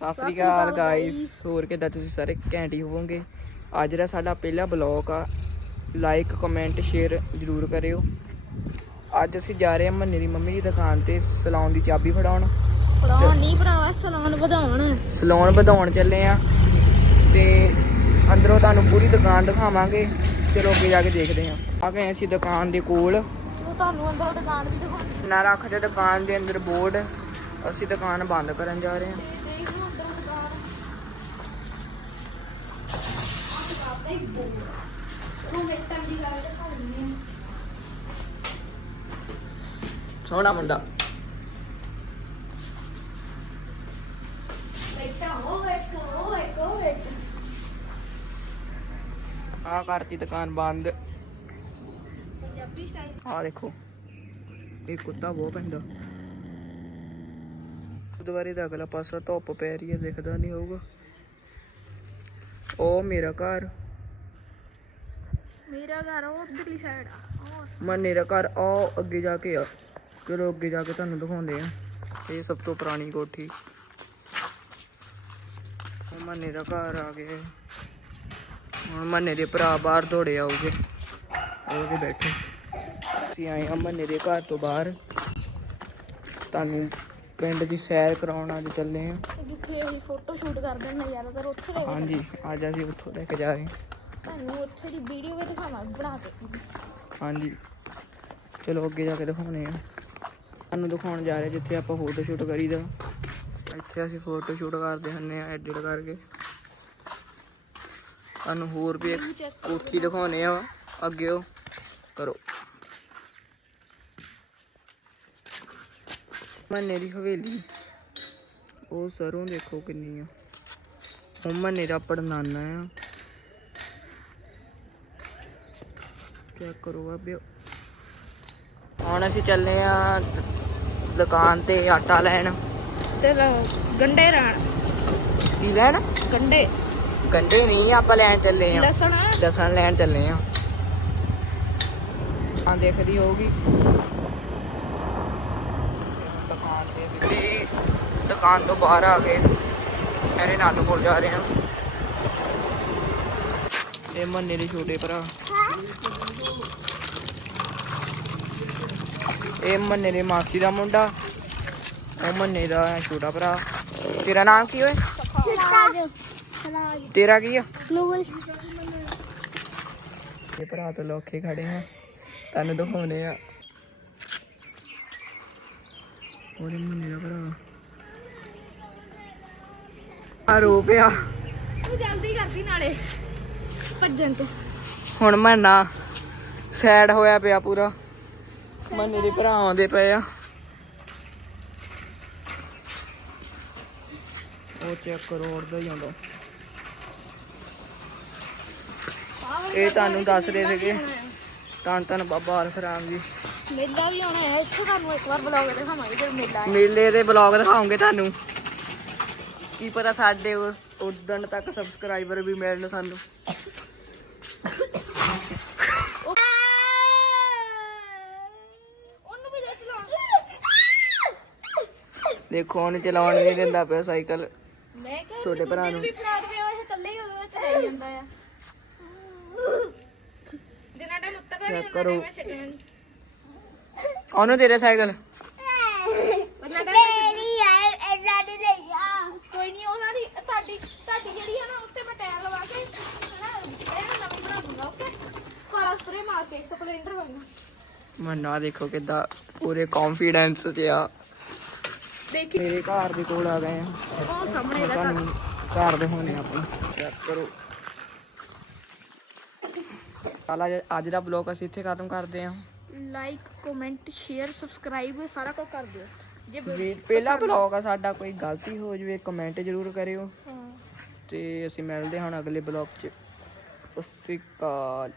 ਸਤਿ ਸ੍ਰੀ ਅਕਾਲ guys ਹੋਰ ਕਿੱਦਾਂ ਤੁਸੀਂ ਸਾਰੇ ਘੈਂਟ ਹੋਵੋਗੇ? ਅੱਜ ਦਾ ਸਾਡਾ ਪਹਿਲਾ ਬਲੌਗ ਆ। ਲਾਈਕ ਕਮੈਂਟ ਸ਼ੇਅਰ ਜਰੂਰ ਕਰਿਓ। ਅੱਜ ਅਸੀਂ ਜਾ ਰਹੇ ਹਾਂ ਮੰਨੇ ਦੀ ਮੰਮੀ ਦੀ ਦੁਕਾਨ ਤੇ ਸਲਾਉਣ ਦੀ ਚਾਬੀ ਫੜਾਉਣ। ਭਰਾ ਨਹੀਂ ਭਰਾਵਾ ਸਲਾਨ ਵਧਾਉਣ। ਸਲਾਉਣ ਵਧਾਉਣ ਚੱਲੇ ਆ ਤੇ ਅੰਦਰੋਂ ਤੁਹਾਨੂੰ ਪੂਰੀ ਦੁਕਾਨ ਦਿਖਾਵਾਂਗੇ। ਚਲੋ ਅੱਗੇ ਜਾ ਕੇ ਦੇਖਦੇ ਹਾਂ। ਆ ਗਏ ਅਸੀਂ ਦੁਕਾਨ ਦੇ ਕੋਲ। ਤੁਹਾਨੂੰ ਅੰਦਰੋਂ ਦੁਕਾਨ ਵੀ ਦਿਖਾਉਣੀ। ਨਾ ਰੱਖਦੇ ਦੁਕਾਨ ਦੇ ਅੰਦਰ ਬੋਰਡ। ਅਸੀਂ ਦੁਕਾਨ ਬੰਦ ਕਰਨ ਜਾ ਰਹੇ ਹਾਂ। ਸੋਹਣਾ ਮੁੰਡਾ। ਆ ਕਰਤੀ ਦੁਕਾਨ ਬੰਦ। ਪੰਜਾਬੀ ਆ ਦੇਖੋ ਇਹ ਕੁੱਤਾ ਬਹੁਤ ਪੈਂਦਾ। ਗੁਰਦੁਆਰੇ ਦਾ ਅਗਲਾ ਪਾਸਾ ਧੁੱਪ ਪੈ ਰਹੀ ਹੈ ਦਿਖਦਾ ਨਹੀਂ ਹੋਊਗਾ। ਉਹ ਮੇਰਾ ਘਰ। ਮੇਰਾ ਘਰ ਉਹ ਉਧਰਲੀ ਸਾਈਡ ਆ। ਉਹ ਮੰਨੇ ਦਾ ਘਰ ਆ ਅੱਗੇ ਜਾ ਕੇ ਆ। ਚਲੋ ਅੱਗੇ ਜਾ ਕੇ ਤੁਹਾਨੂੰ ਦਿਖਾਉਂਦੇ ਆ। ਇਹ ਸਭ ਤੋਂ ਪੁਰਾਣੀ ਕੋਠੀ। ਉਹ ਮੰਨੇ ਦਾ ਘਰ ਆ ਗਏ ਹੁਣ ਮੰਨੇ ਦੇ ਭਰਾ ਬਾਹਰ ਦੌੜੇ ਆਉਗੇ ਉਹ ਵੀ ਬੈਠੇ। ਅਸੀਂ ਆਏ ਹਾਂ ਮੰਨੇ ਦੇ ਘਰ ਤੋਂ ਬਾਹਰ। ਤੁਹਾਨੂੰ ਪਿੰਡ ਦੀ ਸੈਰ ਕਰਾਉਣ ਅੱਜ ਚੱਲੇ ਆ ਜਿੱਥੇ ਅਸੀਂ ਫੋਟੋ ਸ਼ੂਟ ਕਰਦੇ ਹਾਂ ਜ਼ਿਆਦਾਤਰ ਉੱਥੇ ਲੈ ਕੇ ਹਾਂਜੀ ਅੱਜ ਅਸੀਂ ਉੱਥੋਂ ਲੈ ਕੇ ਜਾ ਰਹੇ ਹਾਂ। ਤੁਹਾਨੂੰ ਉੱਥੇ ਦੀ ਵੀਡੀਓ ਵੀ ਦਿਖਾਵਾਂ ਬਣਾ ਕੇ। ਹਾਂਜੀ। ਚਲੋ ਅੱਗੇ ਜਾ ਕੇ ਦਿਖਾਉਣੇ ਆ ਤੁਹਾਨੂੰ ਦਿਖਾਉਣ ਜਾ ਰਹੇ ਜਿੱਥੇ ਆਪਾਂ ਫੋਟੋ ਸ਼ੂਟ ਕਰੀਦਾ। ਇੱਥੇ ਅਸੀਂ ਫੋਟੋ ਸ਼ੂਟ ਕਰਦੇ ਹੁੰਨੇ ਆ ਐਡਿਟ ਕਰਕੇ। ਤੁਹਾਨੂੰ ਹੋਰ ਵੀ ਇੱਕ ਕੋਠੀ ਦਿਖਾਉਣੇ ਆ ਅੱਗੇ ਉਹ ਕਰੋ। ਮੰਨੇ ਦੀ ਹਵੇਲੀ। ਉਹ ਸਰੋਂ ਦੇਖੋ ਕਿੰਨੀ ਆ। ਉਹ ਮੰਨੇ ਦਾ ਪੜਨਾਨਾ ਆ। ਚੈੱਕ ਕਰੋ ਬਾਬਿਓ। ਹੁਣ ਅਸੀਂ ਚੱਲੇ ਆ ਦੁਕਾਨ ਤੇ ਆਟਾ ਲੈਣ। ਤੇ ਗੰਡੇ ਰਹਿਣ ਕੀ ਲੈਣ? ਗੰਡੇ। ਗੰਡੇ ਨਹੀਂ ਆਪਾਂ ਲੈਣ ਚੱਲੇ ਆ। ਲਸਣ। ਲਸਣ ਲੈਣ ਚੱਲੇ ਆ। ਹਾਂ ਦੇਖਦੀ ਹੋਊਗੀ ਦੁਕਾਨ ਤੇ ਅਸੀਂ ਦੁਕਾਨ ਤੋਂ ਬਾਹਰ ਆ ਗਏ। ਮੇਰੇ ਨਾਨੂ ਕੋਲ ਜਾ ਰਹੇ ਹਾਂ ਇਹ ਮੰਨੇ ਦੇ ਛੋਟੇ ਭਰਾ। ਇਹ ਮੰਨੇ ਦੇ ਮਾਸੀ ਦਾ ਮੁੰਡਾ। ਉਹ ਮੰਨੇ ਦਾ ਛੋਟਾ ਭਰਾ। ਤੇਰਾ ਨਾਮ ਕੀ ਸਰਾਜ ਤੇਰਾ ਕੀ ਆ? ਨੂਲ ਇਹ ਭਰਾ ਤੋਂ ਲੋਕੇ ਖੜੇ ਆ। ਤੁਹਾਨੂੰ ਦਿਖਾਉਣੇ ਆ। ਉਹਦੇ ਮੁੰਡੇ ਦਾ ਭਰਾ। ਆ ਰੋ ਪਿਆ। ਤੂੰ ਜਲਦੀ ਕਰਦੀ ਨਾਲੇ ਭੱਜਣ ਤੋਂ। ਹੁਣ ਮੰਨਾ ਸੈਡ ਹੋਇਆ ਪਿਆ ਪੂਰਾ। ਮੰਨੇ ਦੇ ਭਰਾ ਆਉਂਦੇ ਪਏ ਆ। ਉਹ ਚੈੱਕ ਕਰੋ ਉੜਦਾ ਹੀ ਆਉਂਦਾ ਇਹ ਤੁਹਾਨੂੰ ਦੱਸ ਰਹੇ ਸੀਗੇ। ਤਾਂ ਤਾਂ ਬਾਬਾ ਹਰਖ ਰਾਮ ਜੀ। ਮੇਲਾ ਵੀ ਆਉਣਾ ਹੈ। ਇੱਥੇ ਤੁਹਾਨੂੰ ਇੱਕ ਵਾਰ ਬਲੌਗ ਦਿਖਾਵਾਂਗੇ ਜਦੋਂ ਮੇਲਾ ਹੈ। ਮੇਲੇ ਦੇ ਬਲੌਗ ਦਿਖਾਉਂਗੇ ਤੁਹਾਨੂੰ। ਕੀ ਪਤਾ ਸਾਡੇ ਉਸ ਉਦਣ ਤੱਕ ਸਬਸਕ੍ਰਾਈਬਰ ਵੀ ਮਿਲਣ ਸਾਨੂੰ। ਉਹਨੂੰ ਵੀ ਦੇ ਚਲਾਉਣ ਦੇਖੋ ਉਹਨੂੰ ਚਲਾਉਣ ਨਹੀਂ ਦਿੰਦਾ ਪਿਆ ਸਾਈਕਲ ਮੈਂ ਕਿਹਾ ਛੋਟੇ ਭਰਾ ਨੂੰ। ਵੀ ਫੜਾ ਦੇ ਉਹ ਇਕੱਲੇ ਹੀ ਉਹਦੇ ਵਿੱਚ ਚਲਾਈ ਜਾਂਦਾ ਆ। ਜਿੰਨਾ ਟਾਈਮ ਉੱਤਰਦਾ ਨਹੀਂ ਚੈੱਕ ਕਰੋ। ਮੈਂ ਛੱਡਣਾ ਨਹੀਂ ਉਹਨੂੰ ਤੇਰੇ ਸਾਈਕਲ ਉਹਨਾਂ ਦਾ ਮੇਰੀ ਆ ਐਡਾ ਦੇ ਜਾ ਕੋਈ ਨਹੀਂ ਉਹਨਾਂ ਦੀ ਤੁਹਾਡੀ ਤੁਹਾਡੀ ਜਿਹੜੀ ਹੈ ਨਾ ਉੱਤੇ ਮੈਂ ਟਾਇਰ ਲਵਾ ਕੇ ਹਨਾ ਇਹਨੂੰ ਨਵੀਂ ਬਣਾ ਦੂੰਗਾ ਓਕੇ ਕਾਲਾ ਸਪਰੇ ਮਾਰ ਕੇ ਸਪਲੈਂਡਰ ਵਾਂਗੂ। ਮੰਨਾ ਦੇਖੋ ਕਿੱਦਾਂ ਪੂਰੇ ਕੌਨਫੀਡੈਂਸ 'ਚ ਆ। ਦੇਖੀ। ਮੇਰੇ ਘਰ ਦੇ ਕੋਲ ਆ ਗਏ ਆ। ਉਹ ਸਾਹਮਣੇ ਦਾ ਘਰ ਦੇ ਹੋਣੇ ਆਪਣੀ। ਚੈੱਕ ਕਰੋ। ਚੱਲ ਅੱਜ- ਦਾ ਬਲੌਗ ਅਸੀਂ ਇੱਥੇ ਖਤਮ ਕਰਦੇ ਹਾਂ। ਲਾਈਕ ਕਮੈਂਟ ਸ਼ੇਅਰ ਸਬਸਕ੍ਰਾਈਬ ਸਾਰਾ ਕੁਝ ਕਰ ਦਿਓ। ਜੇ ਪਹਿਲਾ ਬਲੌਗ ਆ ਸਾਡਾ ਕੋਈ ਗਲਤੀ ਹੋ ਜਵੇ ਕਮੈਂਟ ਜ਼ਰੂਰ ਕਰਿਓ। ਤੇ ਅਸੀਂ ਮਿਲਦੇ ਹਾਂ ਅਗਲੇ ਬਲੌਗ 'ਚ। ਸਤਿ ਸ਼੍ਰੀ ਅਕਾਲ।